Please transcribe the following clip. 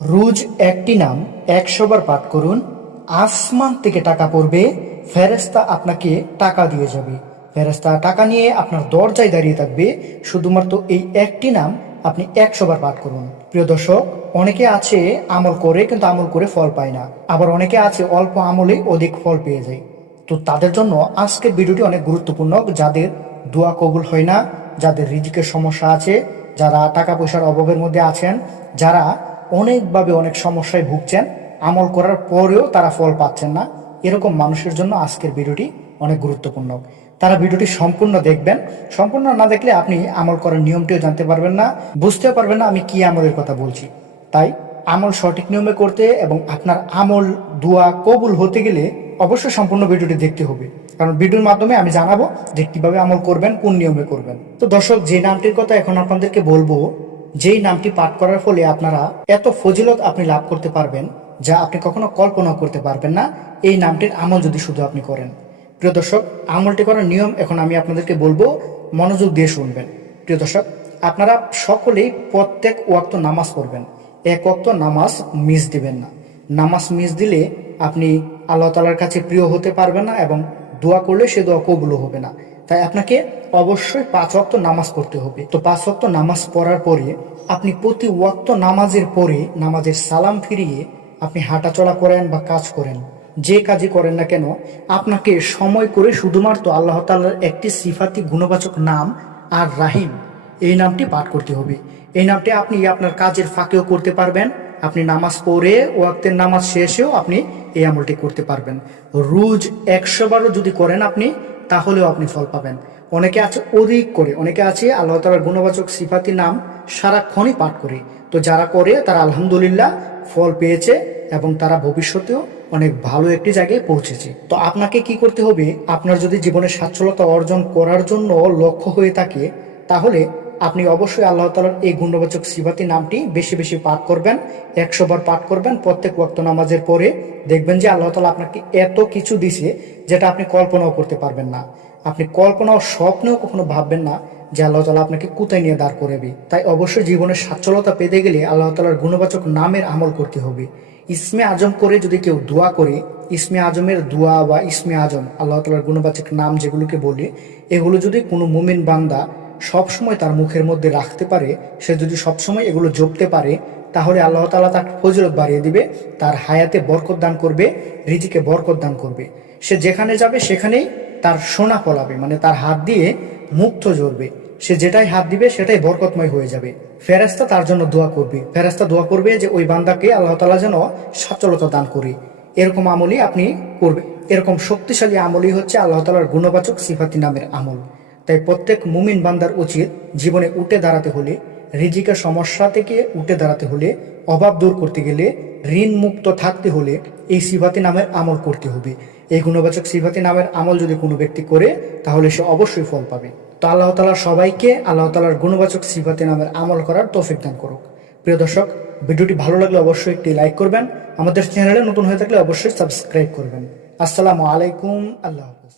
রোজ একটি নাম 100 বার পাঠ করুন। আসমান থেকে টাকা পড়বে, ফেরেশতা আপনাকে টাকা দিয়ে যাবে। ফেরেশতা টাকা নিয়ে আপনার দরজায় দাঁড়িয়ে থাকবে। শুধুমাত্র এই একটি নাম আপনি 100 বার পাঠ করুন। প্রিয় দর্শক, অনেকে আছে আমল করে কিন্তু আমল করে ফল পায় না, আবার অনেকে আছে অল্প আমলে অধিক ফল পেয়ে যায়। তো তাদের জন্য আজকের ভিডিওটি অনেক গুরুত্বপূর্ণ। যাদের দোয়া কবুল হয় না, যাদের রিজিকের সমস্যা আছে, যারা টাকা পয়সার অভাবের মধ্যে আছেন, যারা অনেকভাবে অনেক সমস্যায় ভুগছেন, আমল করার পরেও তারা ফল পাচ্ছেন না, এরকম মানুষের জন্য আজকের ভিডিওটি অনেক গুরুত্বপূর্ণ। তারা ভিডিওটি সম্পূর্ণ দেখবেন। সম্পূর্ণ না দেখলে আপনি আমল করার নিয়মটিও জানতে পারবেন না, বুঝতেও পারবেন না আমি কি আমলের কথা বলছি। তাই আমল সঠিক নিয়মে করতে এবং আপনার আমল দোয়া কবুল হতে গেলে অবশ্যই সম্পূর্ণ ভিডিওটি দেখতে হবে, কারণ ভিডিওর মাধ্যমে আমি জানাবো যে কিভাবে আমল করবেন, কোন নিয়মে করবেন। তো দর্শক, যে নামটির কথা এখন আপনাদেরকে বলবো, যেই নামটি পাঠ করার ফলে আপনারা এত ফজিলত আপনি লাভ করতে পারবেন যা আপনি কখনো কল্পনা করতে পারবেন না, এই নামটির আমল যদি শুধু আপনি করেন। প্রিয় দর্শক, আমলটি করার নিয়ম এখন আমি আপনাদেরকে বলবো, মনোযোগ দিয়ে শুনবেন। প্রিয় দর্শক, আপনারা সকলেই প্রত্যেক ওয়াক্ত নামাজ পড়বেন। এক ওয়াক্ত নামাজ মিস দিবেন না। নামাজ মিস দিলে আপনি আল্লাহ তাআলার কাছে প্রিয় হতে পারবেন না এবং দোয়া করলে সে দোয়া কবুলও হবে না। তাই আপনাকে অবশ্যই 5 ওয়াক্ত নামাজ পড়তে হবে। তো 5 ওয়াক্ত নামাজ পড়ার পরে আপনি প্রতি ওয়াক্ত নামাজের পরে নামাজের সালাম ফিরিয়ে আপনি হাঁটাচলা করেন বা কাজ করেন, যে কাজই করেন না কেন, আপনাকে সময় করে শুধুমাত্র আল্লাহ তাআলার একটি সিফাতি গুণবাচক নাম আর রাহিম, এই নামটি পাঠ করতে হবে। এই নামটি আপনি আপনার কাজের ফাঁকেও করতে পারবেন, আপনি নামাজ পড়ে ওয়াক্তের নামাজ শেষেও আপনি এই আমলটি করতে পারবেন। রোজ 100 বারও যদি করেন আপনি, তাহলেও আপনি ফল পাবেন। অনেকে আছে অধিক করে, অনেকে আছে আল্লাহ তাআলার গুণবাচক সিফাতি নাম সারাক্ষণই পাঠ করে। তো যারা করে তারা আলহামদুলিল্লাহ ফল পেয়েছে এবং তারা ভবিষ্যতেও অনেক ভালো একটি জায়গায় পৌঁছেছে। তো আপনাকে কি করতে হবে, আপনার যদি জীবনে সচ্ছলতা অর্জন করার জন্য লক্ষ্য হয়ে থাকে, তাহলে আপনি অবশ্যই আল্লাহ তাআলার এই গুণবাচক সিফাতি নামটি বেশি বেশি পাঠ করবেন। 100 বার পাঠ করবেন প্রত্যেক ওয়াক্ত নামাজের পরে। দেখবেন যে আল্লাহ তাআলা আপনাকে এত কিছু দিছে যেটা আপনি কল্পনাও করতে পারবেন না। আপনি কল্পনাও স্বপ্নেও কখনো ভাববেন না যে আল্লাহ তাআলা আপনাকে কোথায় নিয়ে দাঁড় করাবে। তাই অবশ্যই জীবনের সচ্ছলতা পেতে গেলে আল্লাহ তাআলার গুণবাচক নামের আমল করতে হবে। ইসমে আজম করে যদি কেউ দোয়া করে, ইসমে আজমের দোয়া বা ইসমে আজম আল্লাহ তাআলার গুণবাচক নাম যেগুলোকে বলে, এগুলো যদি কোনো মুমিন বান্দা সবসময় তার মুখের মধ্যে রাখতে পারে, সে যদি সবসময় এগুলো জপতে পারে, তাহলে আল্লাহ তাআলা তার ফজিলত বাড়িয়ে দিবে, তার হায়াতে বরকত দান করবে, রিজিকে বরকত দান করবে। সে যেখানে যাবে সেখানেই তার সোনা ফলাবে, মানে তার হাত দিয়ে মুক্ত জ্বলবে। সে যেটাই হাত দিবে সেটাই বরকতময় হয়ে যাবে। ফেরেশতা তার জন্য দোয়া করবে, ফেরেশতা দোয়া করবে যে ওই বান্দাকে আল্লাহ তাআলা যেন সচ্ছলতা দান করে। এরকম আমলই আপনি করবে। এরকম শক্তিশালী আমলই হচ্ছে আল্লাহ তাআলার গুণবাচক সিফাতি নামের আমল। তাই প্রত্যেক মুমিন বান্দার উচিত জীবনে উঠে দাঁড়াতে হলে, রিজিকের সমস্যা থেকে উঠে দাঁড়াতে হলে, অভাব দূর করতে গেলে, ঋণ মুক্ত থাকতে হলে এই সিফাতি নামের আমল করতে হবে। এই গুণবাচক সিফাতি নামের আমল যদি কোনো ব্যক্তি করে, তাহলে সে অবশ্যই ফল পাবে। তো আল্লাহ তাআলা সবাইকে আল্লাহ তাআলার গুণবাচক সিফাতি নামের আমল করার তৌফিক দান করুক। প্রিয় দর্শক, ভিডিওটি ভালো লাগলে অবশ্যই একটি লাইক করবেন। আমাদের চ্যানেলে নতুন হয়ে থাকলে অবশ্যই সাবস্ক্রাইব করবেন। আসসালামু আলাইকুম, আল্লাহ হাফেজ।